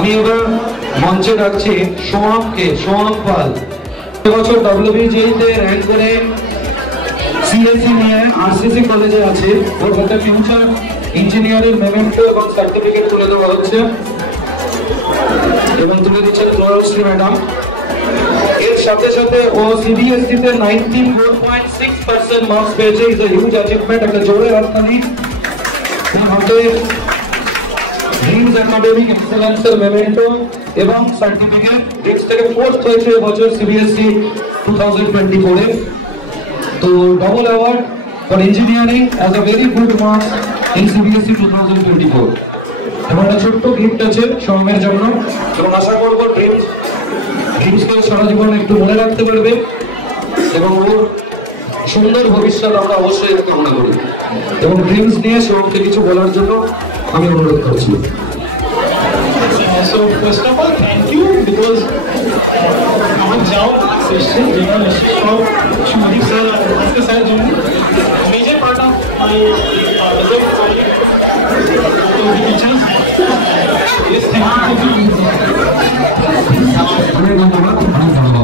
আমি এবার মঞ্চে রাখছি সোহামকে, সোহাম পাল। এবছর WBJEE তে র্যাঙ্ক করে সিএসসি নিয়ে আরসিসি কলেজে আছে। ওর হাতে ফিউচার ইঞ্জিনিয়ারিং মেমেন্টো এবং সার্টিফিকেট তুলে দেওয়া হচ্ছে এবং তুলে দিচ্ছেন তনুশ্রী ম্যাডাম। এর সাথে সাথে ও সিবিএসসি তে 94.6% মার্কস পেয়েছে। Is a huge achievement. একটা জোরে হাততালি। ওর হাতে ড্রিমস একাডেমিক এক্সেলেন্সের মেমেন্টো এবং সার্টিফিকেট। ড্রিমস থেকে ফোর্থ হয়েছে এবছর সিবিএসসি 2024 এ। তো double award for engineering as a very good marks in CBSE 2024। এবং একটা ছোট্ট গিফট আছে সোহামের জন্য এবং আশা করবো ড্রিমসকে সারা জীবন একটু মনে রাখতে পারবে এবং ওর সুন্দর ভবিষ্যৎ আমরা অবশ্যই কামনা করি। এবং ড্রিমস নিয়ে সোহামকে কিছু বলার জন্য আমি অনুরোধ করছি। So first of all, thank you because our job session, Shumari sir और उसके साथ जो major part of my result to the teachers. Yes, thank you.